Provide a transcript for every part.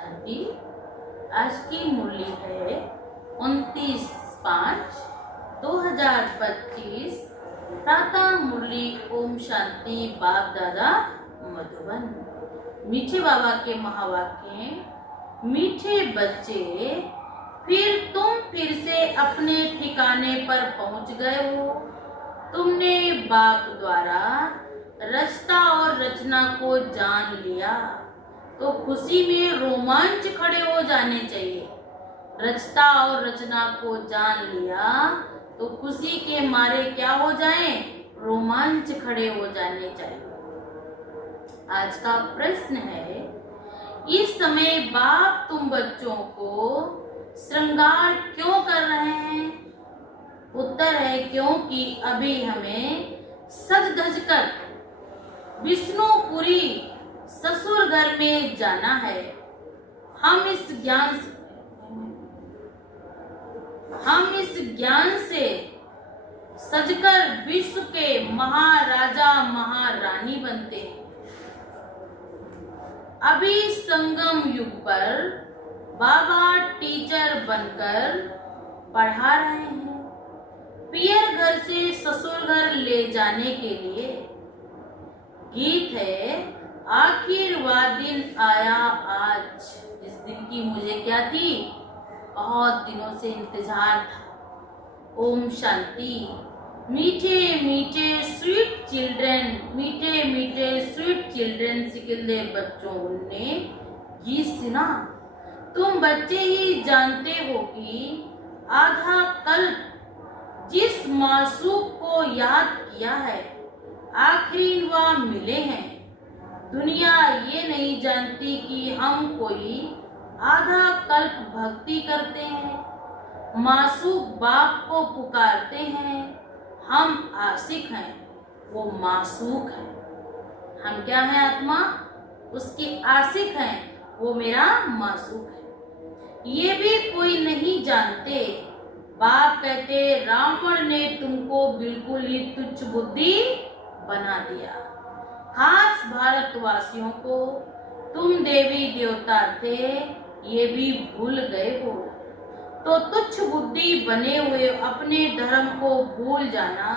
शांति। आज की मुरली है 29/5/2025। प्रातः मुरली ओम शांति बाप दादा मधुबन। मीठे बाबा के महावाक्य, मीठे बच्चे, फिर से अपने ठिकाने पर पहुंच गए हो। तुमने बाप द्वारा रचता और रचना को जान लिया तो खुशी में रोमांच खड़े हो जाने चाहिए। रचता और रचना को जान लिया तो खुशी के मारे क्या हो जाएं? रोमांच खड़े हो जाने चाहिए। आज का प्रश्न है, इस समय बाप तुम बच्चों को श्रृंगार क्यों कर रहे हैं? उत्तर है, क्योंकि अभी हमें सज धज कर विष्णुपुरी ससुर घर में जाना है। हम इस ज्ञान से सजकर विश्व के महाराजा महारानी बनते हैं। अभी संगम युग पर बाबा टीचर बनकर पढ़ा रहे हैं। पियर घर से ससुर घर ले जाने के लिए गीत है, आखिर वह दिन आया आज, जिस दिन की मुझे क्या थी, बहुत दिनों से इंतजार था। ओम शांति। मीठे मीठे स्वीट चिल्ड्रन, मीठे मीठे स्वीट चिल्ड्रन सिकिल्दे बच्चों ने गीत सुना। तुम बच्चे ही जानते हो कि आधा कल्प जिस मासूम को याद किया है, आखिरी वह मिले हैं। दुनिया ये नहीं जानती कि हम कोई आधा कल्प भक्ति करते हैं, मासूक बाप को पुकारते हैं। हम आशिक हैं, वो मासूक है। हम क्या हैं? आत्मा उसकी आशिक हैं, वो मेरा मासूक है। ये भी कोई नहीं जानते। बाप कहते, रावण ने तुमको बिल्कुल ही तुच्छ बुद्धि बना दिया। खास भारतवासियों को तुम देवी देवता थे, ये भी भूल गए हो। तो तुच्छ बुद्धि बने हुए अपने धर्म को भूल जाना,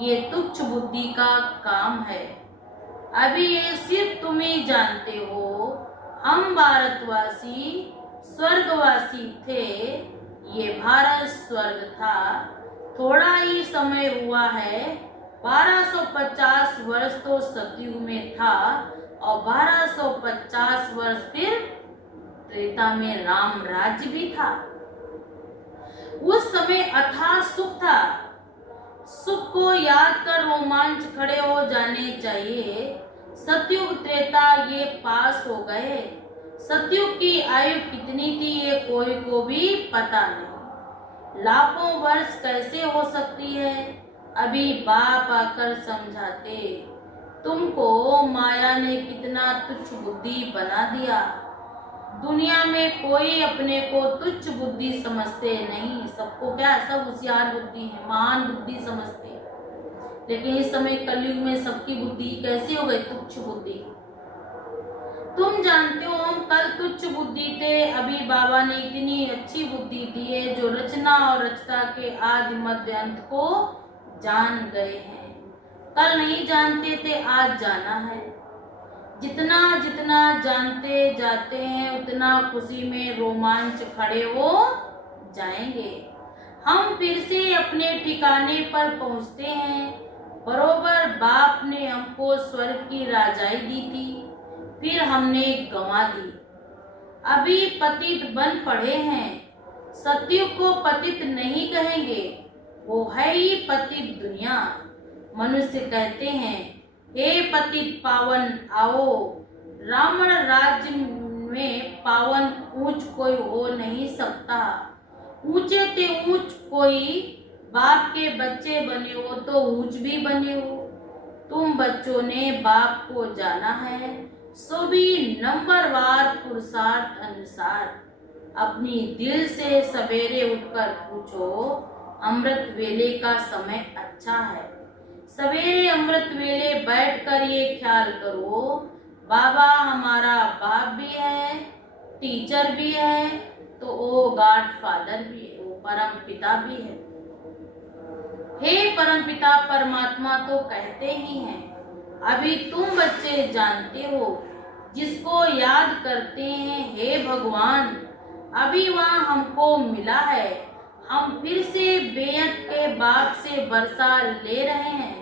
ये तुच्छ बुद्धि का काम है। अभी ये सिर्फ तुम ही जानते हो। हम भारतवासी स्वर्गवासी थे, ये भारत स्वर्ग था। थोड़ा ही समय हुआ है, 1250 वर्ष तो सतयुग में था और 1250 वर्ष फिर त्रेता में राम राज्य भी था। उस समय अथाह सुख था। सुख को याद कर रोमांच खड़े हो जाने चाहिए। सतयुग त्रेता ये पास हो गए। सतयुग की आयु कितनी थी ये कोई को भी पता नहीं। लाखों वर्ष कैसे हो सकती है? अभी बाप आकर समझाते, तुमको माया ने कितना तुच्छ बुद्धि बना दिया। दुनिया में कोई अपने को तुच्छ बुद्धि समझते नहीं। सबको क्या, सब होशियार बुद्धि है, महान बुद्धि समझते। लेकिन इस समय कलयुग में सबकी बुद्धि कैसी हो गई? तुच्छ बुद्धि। तुम जानते हो हम कल तुच्छ बुद्धि थे, अभी बाबा ने इतनी अच्छी बुद्धि दी है जो रचना और रचता के आदि मध्य अंत को जान गए हैं। कल नहीं जानते थे, आज जाना है। जितना जितना जानते जाते हैं उतना खुशी में रोमांच खड़े हो जाएंगे। हम फिर से अपने ठिकाने पर पहुंचते हैं। बरोबर बाप ने हमको स्वर्ग की राजाई दी थी, फिर हमने गंवा दी। अभी पतित बन पड़े हैं। सतयुग को पतित नहीं कहेंगे, वो है ही पतित दुनिया। मनुष्य कहते हैं, हे पतित पावन आओ। रावण राज्य में पावन ऊंच कोई हो नहीं सकता। ऊंचे ते ऊंच कोई बाप के बच्चे बने हो तो ऊंच भी बने हो। तुम बच्चों ने बाप को जाना है, सो भी नंबरवार पुरुषार्थ अनुसार। अपनी दिल से सवेरे उठकर पूछो, अमृत वेले का समय अच्छा है। सवेरे अमृत वेले बैठकर ये ख्याल करो, बाबा हमारा बाप भी है, टीचर भी है तो वो गॉड फादर भी है, वो परम पिता भी है। हे परम पिता परमात्मा तो कहते ही हैं, अभी तुम बच्चे जानते हो, जिसको याद करते हैं हे भगवान, अभी वह हमको मिला है। हम फिर से बेहद के बाप से वर्षा ले रहे हैं।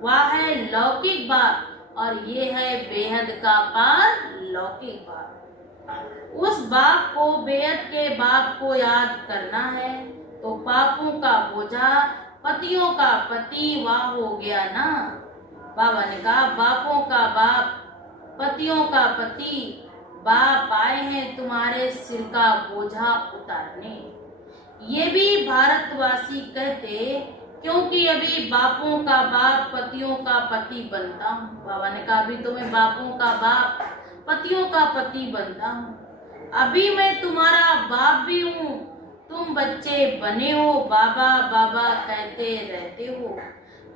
वह है लौकिक बाप और ये है बेहद का पार लौकिक बाप। उस बाप को, बेहद के बाप को याद करना है तो पापों का बोझा, पतियों का पति वाह हो गया ना। बाबा ने कहा, बापों का बाप, पतियों का पति, बाप आए हैं तुम्हारे सिर का बोझा उतारने। ये भी भारतवासी कहते, क्योंकि अभी बापों का बाप, पतियों का पति बनता हूँ। बाबा ने कहा, अभी तो मैं बापों का बाप, पतियों का पति बनता हूँ। अभी मैं तुम्हारा बाप भी हूँ। तुम बच्चे बने हो, बाबा बाबा कहते रहते हो।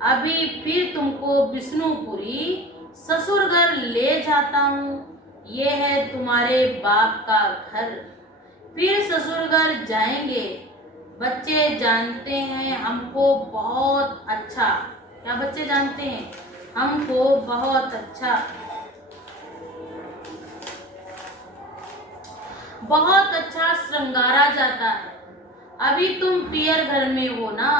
अभी फिर तुमको विष्णुपुरी ससुर घर ले जाता हूँ। ये है तुम्हारे बाप का घर। फिर ससुर घर जाएंगे। बच्चे जानते हैं हमको बहुत अच्छा, क्या बच्चे जानते हैं? हमको बहुत अच्छा, बहुत अच्छा श्रृंगारा जाता है। अभी तुम पियर घर में हो ना,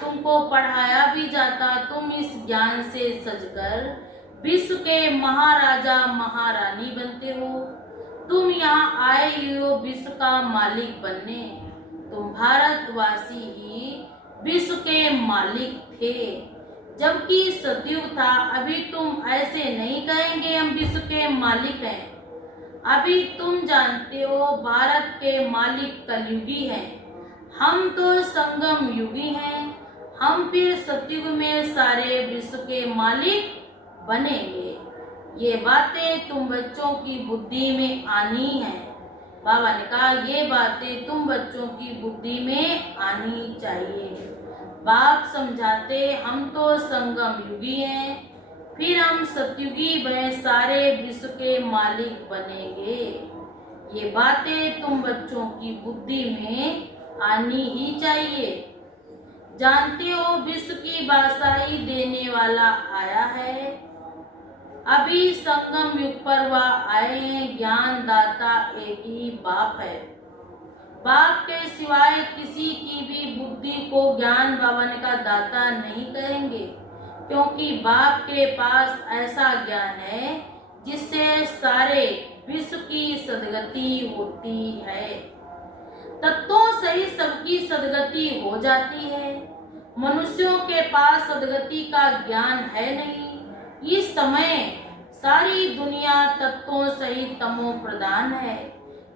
तुमको पढ़ाया भी जाता। तुम इस ज्ञान से सजकर विश्व के महाराजा महारानी बनते हो। तुम यहाँ आए हो विश्व का मालिक बनने। तुम भारतवासी ही विश्व के मालिक थे जबकि सतयुग था। अभी तुम ऐसे नहीं कहेंगे हम विश्व के मालिक हैं। अभी तुम जानते हो भारत के मालिक कलयुगी हैं। हम तो संगम युगी हैं। हम फिर सतयुग में सारे विश्व के मालिक बनेंगे। ये बातें तुम बच्चों की बुद्धि में आनी है। बाबा ने कहा, ये बातें तुम बच्चों की बुद्धि में आनी चाहिए। बाप समझाते, हम तो संगम युगी हैं, फिर हम सतयुगी में सारे विश्व के मालिक बनेंगे। ये बातें तुम बच्चों की बुद्धि में आनी ही चाहिए। जानते हो विश्व की बादशाही देने वाला आया है। अभी संगम युग पर वह आए हैं। ज्ञान दाता एक ही बाप है। बाप के सिवाय किसी की भी बुद्धि को ज्ञान बाबा ने का दाता नहीं कहेंगे, क्योंकि बाप के पास ऐसा ज्ञान है जिससे सारे विश्व की सदगति होती है। तत्वों सहित सबकी सदगति हो जाती है। मनुष्यों के पास सदगति का ज्ञान है नहीं। इस समय सारी दुनिया तत्वों सहित तमो प्रधान है।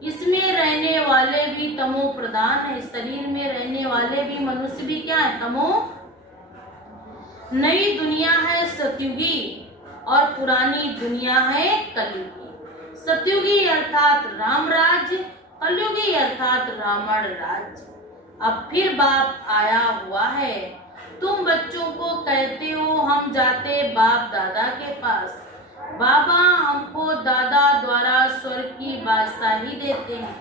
इसमें रहने वाले भी तमो प्रधान है। शरीर में रहने वाले भी मनुष्य भी क्या है? तमो। नई दुनिया है सतयुगी और पुरानी दुनिया है कलयुगी। सतयुगी अर्थात राम राज्य, कलयुगी अर्थात रावण राज्य। अब फिर बाप आया हुआ है। तुम बच्चों को कहते हो हम जाते बाप दादा के पास। बाबा हमको दादा द्वारा स्वर्ग की बादशाही देते हैं।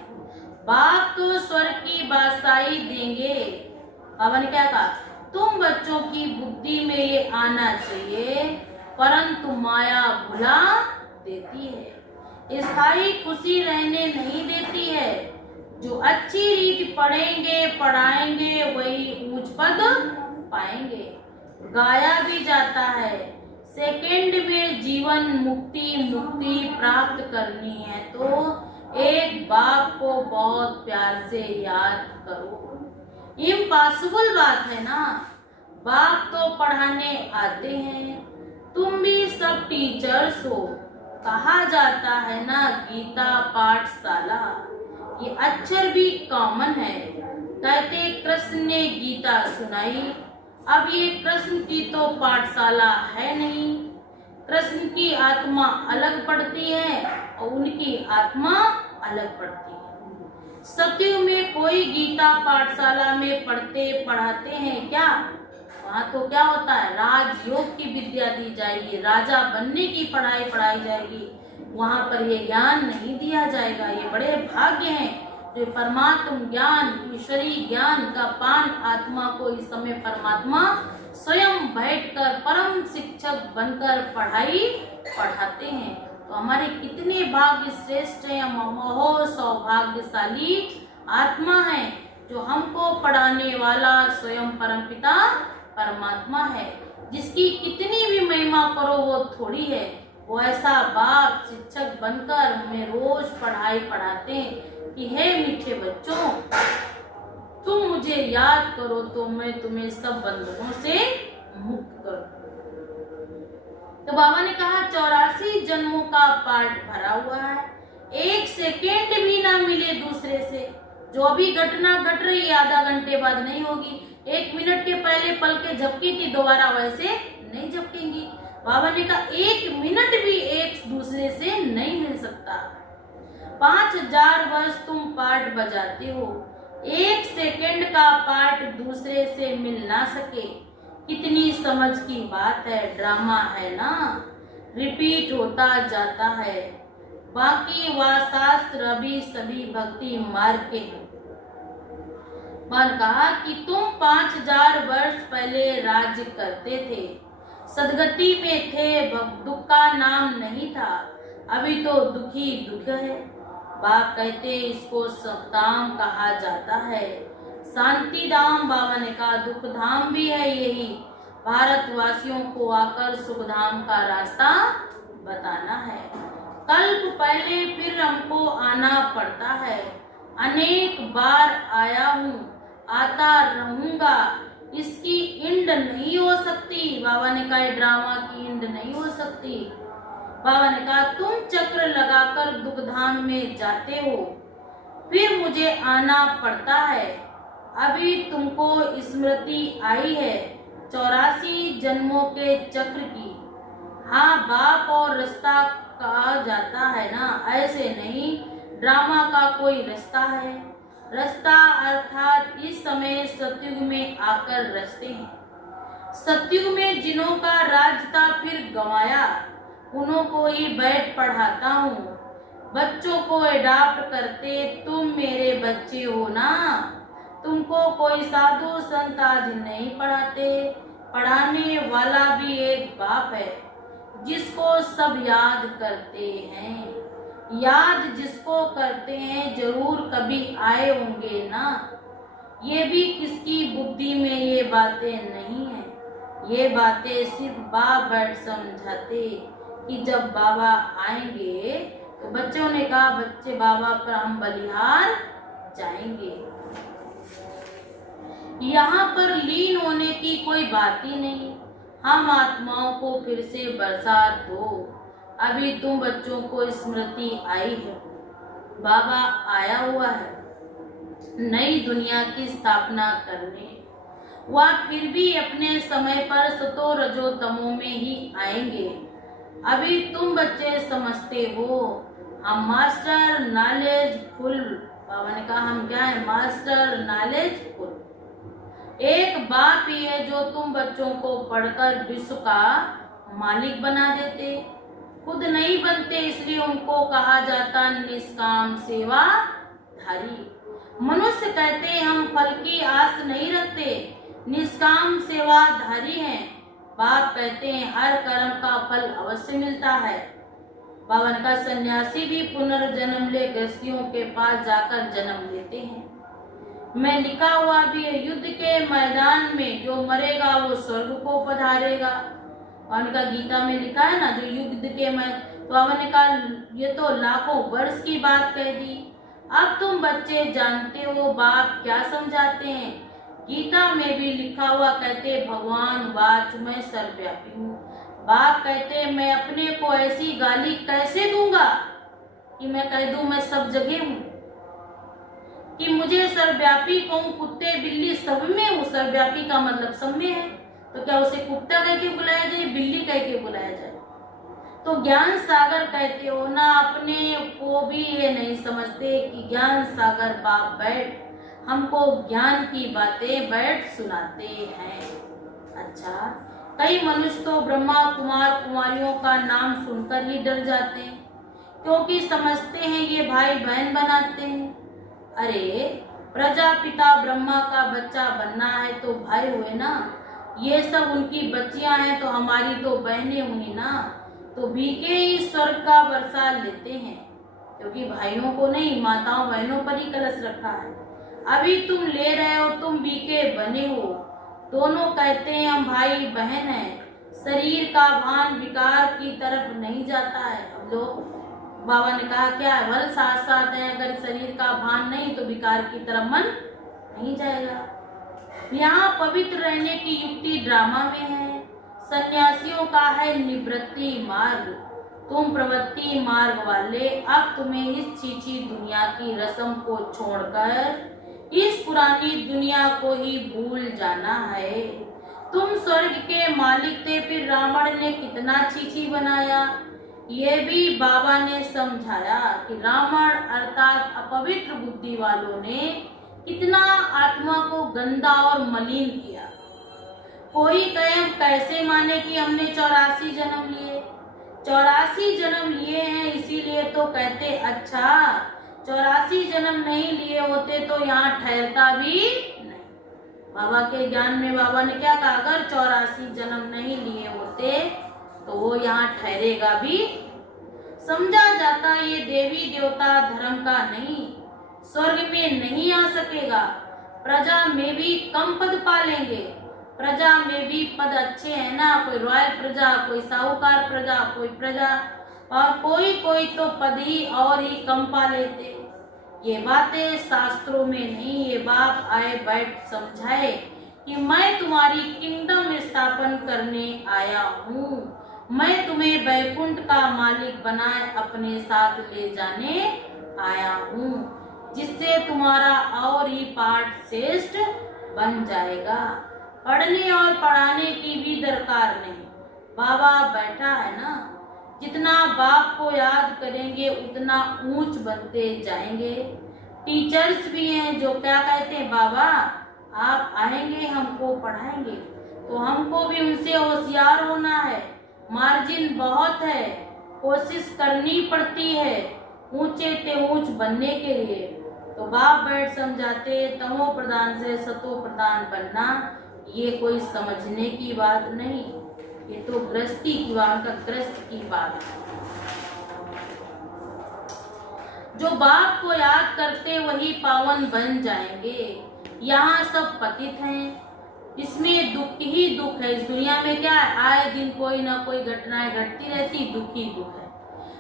बाप तो स्वर्ग की बादशाही देंगे। बाबा ने क्या कहा? तुम बच्चों की बुद्धि में ये आना चाहिए, परंतु माया भुला देती है, स्थायी खुशी रहने नहीं देती है। जो अच्छी रीति पढ़ेंगे पढ़ाएंगे वही ऊंच पद पाएंगे। गाया भी जाता है, सेकंड में जीवन मुक्ति प्राप्त करनी है तो एक बाप को बहुत प्यार से याद करो। इम्पॉसिबल बात है ना। बाप तो पढ़ाने आते हैं, तुम भी सब टीचर्स हो। कहा जाता है ना गीता पाठशाला, ये अक्षर भी कॉमन है। कहते कृष्ण ने गीता सुनाई। अब ये कृष्ण की तो पाठशाला है नहीं। कृष्ण की आत्मा अलग पढ़ती है और उनकी आत्मा अलग पढ़ती है। सतयुग में कोई गीता पाठशाला में पढ़ते पढ़ाते हैं क्या? वहाँ तो क्या होता है? राजयोग की विद्या दी जाएगी, राजा बनने की पढ़ाई पढ़ाई जाएगी। वहाँ पर ये ज्ञान नहीं दिया जाएगा। ये बड़े भाग्य हैं जो परमात्म ज्ञान, ईश्वरीय ज्ञान का पान आत्मा को इस समय परमात्मा स्वयं बैठकर परम शिक्षक बनकर पढ़ाई पढ़ाते हैं। तो हमारे कितने भाग्य श्रेष्ठ हैं, महो सौभाग्यशाली आत्मा है जो हमको पढ़ाने वाला स्वयं परमपिता परमात्मा है, जिसकी कितनी भी महिमा करो वो थोड़ी है। वो ऐसा बाप शिक्षक बनकर हमें रोज पढ़ाई पढ़ाते हैं कि हे मीठे बच्चों, तुम मुझे याद करो तो मैं तुम्हें सब बंधनों से मुक्त करूं। तो बाबा ने कहा 84 जन्मों का पाठ भरा हुआ है, एक सेकेंड भी ना मिले दूसरे से। जो भी घटना घट रही है आधा घंटे बाद नहीं होगी, 1 मिनट के पहले पल के झपकी थी दोबारा वैसे नहीं झपकेंगी। बाबा ने कहा 1 मिनट भी एक दूसरे से नहीं मिल सकता। 5000 वर्ष तुम पाठ बजाते हो, 1 सेकेंड का पाठ दूसरे से मिल ना सके, कितनी समझ की बात है। ड्रामा है ना, रिपीट होता जाता है। बाकी वह शास्त्र अभी सभी भक्ति मार्ग के हैं। मन कहा कि तुम 5000 वर्ष पहले राज्य करते थे, सदगति में थे, दुख का नाम नहीं था, अभी तो दुखी दुख है। बाप कहते इसको सुखधाम कहा जाता है, शांति धाम। बाबा ने कहा दुख धाम भी है यही। भारतवासियों को आकर सुखधाम का रास्ता बताना है। कल्प पहले फिर हमको आना पड़ता है, अनेक बार आया हूँ, आता रहूंगा, इसकी इंड नहीं हो सकती। बाबा ने कहा ड्रामा की इंड नहीं हो सकती। बाबा ने कहा तुम चक्र लगाकर दुखधाम में जाते हो, फिर मुझे आना पड़ता है। अभी तुमको स्मृति आई है 84 जन्मों के चक्र की। हाँ, बाप और रास्ता कहा जाता है ना, ऐसे नहीं ड्रामा का कोई रास्ता है। रास्ता अर्थात इस समय सतयुग में आकर रचते हैं। सतयुग में जिन्हों का राज था फिर गंवाया, उन्हों को ही बैठ पढ़ाता हूँ। बच्चों को एडाप्ट करते तुम मेरे बच्चे हो ना, तुमको कोई साधु संत आज नहीं पढ़ाते। पढ़ाने वाला भी एक बाप है जिसको सब याद करते हैं। याद जिसको करते हैं जरूर कभी आए होंगे ना। ये भी किसकी बुद्धि में ये बातें नहीं है, ये बातें सिर्फ बाप बैठ समझाते कि जब बाबा आएंगे। तो बच्चों ने कहा बच्चे बाबा पर हम बलिहार जाएंगे। यहाँ पर लीन होने की कोई बात ही नहीं। हम आत्माओं को फिर से बरसात दो। अभी तुम बच्चों को स्मृति आई है, बाबा आया हुआ है नई दुनिया की स्थापना करने। वह फिर भी अपने समय पर सतो रजो तमो में ही आएंगे। अभी तुम बच्चे समझते हो हम मास्टर नॉलेज फुल। बाबा ने कहा हम क्या है? Master knowledge full. एक बाप ही है जो तुम बच्चों को पढ़कर विश्व का मालिक बना देते, खुद नहीं बनते, इसलिए उनको कहा जाता निष्काम सेवाधारी। मनुष्य कहते हम फल की आस नहीं रखते, निष्काम सेवाधारी हैं। बाप कहते हैं हर कर्म का फल अवश्य मिलता है। बाबा का सन्यासी भी पुनर्जन्म ले गृहस्थियों के पास जाकर जन्म लेते हैं। मैं लिखा हुआ भी है युद्ध के मैदान में जो मरेगा वो स्वर्ग को पधारेगा। उनका गीता में लिखा है ना जो युद्ध के तो बाबा ने कहा ये तो लाखों वर्ष की बात कह दी। अब तुम बच्चे जानते हो बाप क्या समझाते हैं। गीता में भी लिखा हुआ कहते भगवान वाच मैं सर्वव्यापी हूँ। बाप कहते मैं अपने को ऐसी गाली कैसे दूंगा कि मैं कह दूं मैं सब जगह हूँ, कि मुझे सर्वव्यापी कहूँ। कुत्ते बिल्ली सब में हूँ, सर्वव्यापी का मतलब सब में है, तो क्या उसे कुत्ता कह के बुलाया जाए, बिल्ली कह के बुलाया जाए? तो ज्ञान सागर कहते हो ना, अपने को भी ये नहीं समझते कि ज्ञान सागर बाप बैठ हमको ज्ञान की बातें बैठ सुनाते हैं। अच्छा, कई मनुष्य तो ब्रह्मा कुमार कुमारियों का नाम सुनकर ही डर जाते हैं। क्योंकि समझते हैं ये भाई बहन बनाते हैं। अरे प्रजापिता ब्रह्मा का बच्चा बनना है तो भाई हुए ना, ये सब उनकी बच्चियां हैं तो हमारी तो बहनें हुई ना, तो बीके ही स्वर्ग का बरसा लेते हैं, क्योंकि भाइयों को नहीं माताओं बहनों पर ही कलश रखा है। अभी तुम ले रहे हो, तुम बीके बने हो, दोनों कहते हैं हम भाई बहन हैं। शरीर का भान विकार की तरफ नहीं जाता है। अब लोग बाबा ने कहा क्या है, बल साथ साथ है, अगर शरीर का भान नहीं तो विकार की तरफ मन नहीं जाएगा। यहाँ पवित्र रहने की युक्ति ड्रामा में है। सन्यासियों का है निवृत्ति मार्ग, तुम प्रवृत्ति मार्ग वाले, अब तुम्हें इस छीछी दुनिया की रस्म को छोड़कर इस पुरानी दुनिया को ही भूल जाना है। तुम स्वर्ग के मालिक थे, फिर रावण ने कितना छीछी बनाया, ये भी बाबा ने समझाया कि रावण अर्थात अपवित्र बुद्धि वालों ने कितना आत्मा को गंदा और मलिन किया। कोई कहे कैसे माने कि हमने 84 जन्म लिए, 84 जन्म लिए हैं इसीलिए तो कहते, अच्छा 84 जन्म नहीं लिए होते तो यहाँ ठहरता भी नहीं। बाबा के ज्ञान में बाबा ने क्या कहा, अगर 84 जन्म नहीं लिए होते तो वो यहाँ ठहरेगा भी। समझा जाता ये देवी देवता धर्म का नहीं, स्वर्ग में नहीं आ सकेगा, प्रजा में भी कम पद पालेंगे। प्रजा में भी पद अच्छे हैं ना, कोई रॉयल प्रजा, कोई साहूकार प्रजा, कोई प्रजा, और कोई कोई तो पद ही और ही कम पा लेते। ये बातें शास्त्रों में नहीं, ये बाप आए बैठ समझाए कि मैं तुम्हारी किंगडम स्थापन करने आया हूँ, मैं तुम्हें बैकुंठ का मालिक बनाए अपने साथ ले जाने आया हूँ, जिससे तुम्हारा और ही पाठ श्रेष्ठ बन जाएगा। पढ़ने और पढ़ाने की भी दरकार नहीं, बाबा बैठा है ना, जितना बाप को याद करेंगे उतना ऊंच बनते जाएंगे। टीचर्स भी हैं जो क्या कहते हैं, बाबा आप आएंगे हमको पढ़ाएंगे, तो हमको भी उनसे होशियार होना है, मार्जिन बहुत है, कोशिश करनी पड़ती है ऊंचे ते ऊंच बनने के लिए। तो बाप बैठ समझाते, तमो प्रधान से सतो प्रधान बनना ये कोई समझने की बात नहीं, ये तो गृहस्थी की बात, ग्रस्त की बात है। जो बाप को याद करते वही पावन बन जाएंगे। यहाँ सब पतित हैं, इसमें दुख ही दुख है। इस दुनिया में क्या है, आए दिन कोई ना कोई घटनाएं घटती रहती, दुख ही दुख है।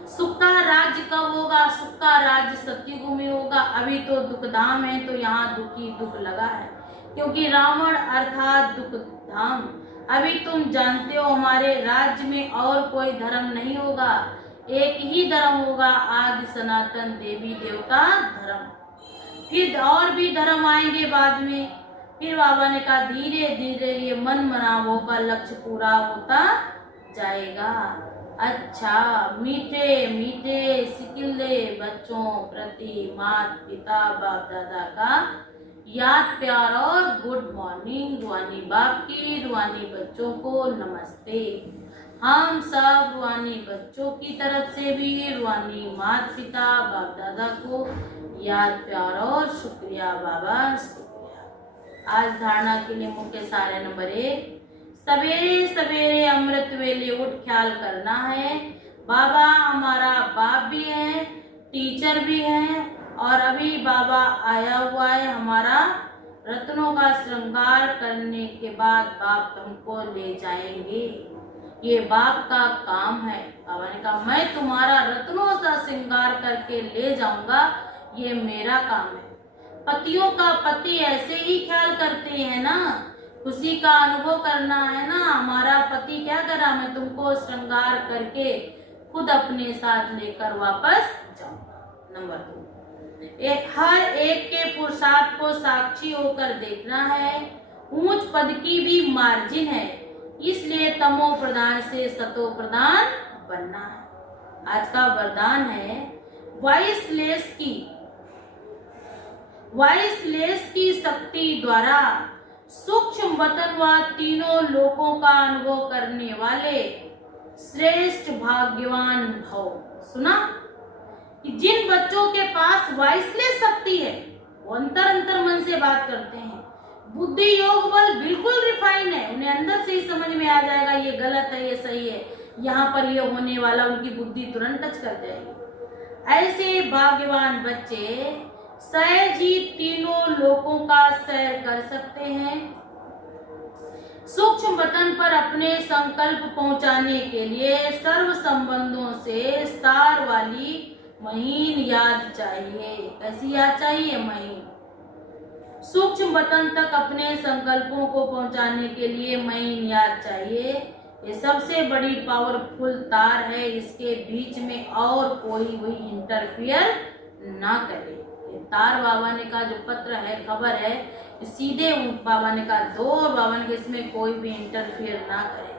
सुख का राज्य कब होगा, सुख का राज्य सतयुग में होगा। अभी तो दुख धाम है तो यहाँ दुख ही दुख लगा है, क्योंकि रावण अर्थात दुख धाम। अभी तुम जानते हो हमारे राज्य में और कोई धर्म नहीं होगा, एक ही धर्म होगा, आदि सनातन देवी देवता धर्म। फिर और भी धर्म आएंगे बाद में। फिर बाबा ने कहा धीरे धीरे ये मन मनावों का लक्ष्य पूरा होता जाएगा। अच्छा मीठे मीठे सिकिले बच्चों प्रति माता पिता बाप दादा का याद प्यार और गुड मॉर्निंग। रुहानी बाप की रुहानी बच्चों को नमस्ते। हम सब रुहानी बच्चों की तरफ से भी रुहानी माता पिता बाप दादा को याद प्यार और शुक्रिया बाबा शुक्रिया। आज धारणा के लिए मुख्य सारे नंबर 1, सवेरे सवेरे अमृत वेले उठ ख्याल करना है। बाबा हमारा बाप भी है, टीचर भी है, और अभी बाबा आया हुआ है हमारा रत्नों का श्रृंगार करने के बाद बाप हमको ले जाएंगे। ये बाप का काम है। बाबा ने कहा मैं तुम्हारा रत्नों का श्रृंगार करके ले जाऊंगा, ये मेरा काम है। पतियों का पति ऐसे ही ख्याल करते हैं ना, खुशी का अनुभव करना है ना। हमारा पति क्या करा, मैं तुमको श्रृंगार करके खुद अपने साथ लेकर वापस जाऊंगा। नंबर 2, हर एक के पुरुषार्थ को साक्षी होकर देखना है। ऊंच पद की भी मार्जिन है, इसलिए तमो प्रधान से सतो प्रधान बनना है। आज का वरदान है वॉइसलेस की शक्ति द्वारा सूक्ष्म वतन व तीनों लोकों का अनुभव करने वाले श्रेष्ठ भाग्यवान भव। सुना, कि जिन बच्चों के पास वॉइसलेस शक्ति है वो अंतर मन से बात करते हैं। बुद्धि योग बल बिल्कुल रिफाइन है, उन्हें अंदर से ही समझ में आ जाएगा ये गलत है ये सही है, यहाँ पर ये होने वाला, उनकी बुद्धि तुरंत टच कर जाएगी। ऐसे भाग्यवान बच्चे सहज ही तीनों लोकों का सैर कर सकते हैं। सूक्ष्म वतन पर अपने संकल्प पहुंचाने के लिए सर्व संबंधों से सार वाली महीन याद चाहिए। कैसी याद चाहिए? महीन। सूक्ष्म वतन तक अपने संकल्पों को पहुंचाने के लिए महीन याद चाहिए। ये सबसे बड़ी पावरफुल तार है, इसके बीच में और कोई भी इंटरफियर ना करे। ये तार बाबा ने का जो पत्र है, खबर है, सीधे बाबा ने कहा दो और बाबा ने इसमें कोई भी इंटरफियर ना करे।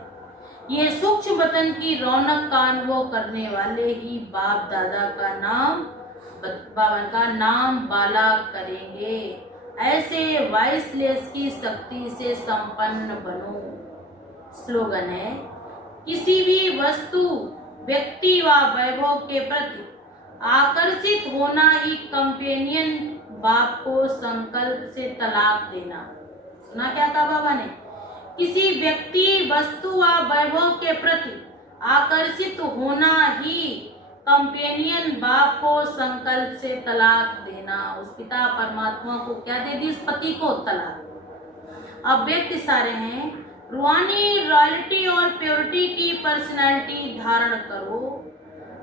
ये सूक्ष्म वतन की रौनक का अनुभव करने वाले ही बाप दादा का नाम, बाबा का नाम बाला करेंगे। ऐसे वॉइसलेस की शक्ति से संपन्न बनो। स्लोगन है, किसी भी वस्तु, व्यक्ति व वैभव के प्रति आकर्षित होना ही कंपेनियन बाप को संकल्प से तलाक देना। सुना क्या कहा बाबा ने? किसी व्यक्ति, वस्तु व वैभव के प्रति आकर्षित होना ही कंपेनियन बाप को संकल्प से तलाक देना। उस पिता परमात्मा को क्या दे दी? उस पति को तलाक। अब व्यक्ति सारे हैं, रूहानी रॉयल्टी और प्योरिटी की पर्सनैलिटी धारण करो।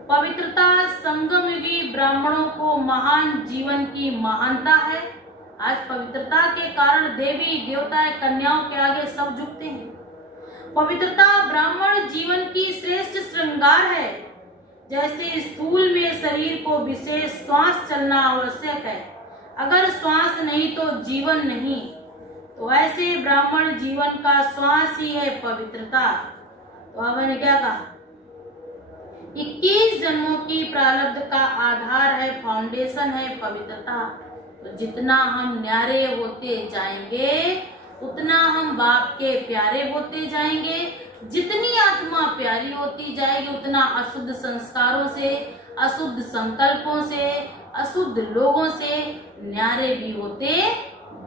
पवित्रता संगम युगी ब्राह्मणों को महान जीवन की महानता है। आज पवित्रता के कारण देवी देवता कन्याओं के आगे सब झुकते हैं। पवित्रता ब्राह्मण जीवन की श्रेष्ठ श्रृंगार है। जैसे स्थूल में शरीर को विशेष श्वास चलना आवश्यक है, अगर श्वास नहीं तो जीवन नहीं, तो ऐसे ब्राह्मण जीवन का श्वास ही है पवित्रता। तो अब मैंने क्या कहा? 21 जन्मों की प्रारब्ध का आधार है, फाउंडेशन है पवित्रता। तो जितना हम न्यारे होते जाएंगे उतना हम बाप के प्यारे होते जाएंगे। जितनी आत्मा प्यारी होती जाएगी उतना अशुद्ध संस्कारों से, अशुद्ध संकल्पों से, अशुद्ध लोगों से न्यारे भी होते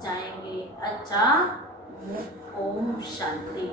जाएंगे। अच्छा, ओम शांति।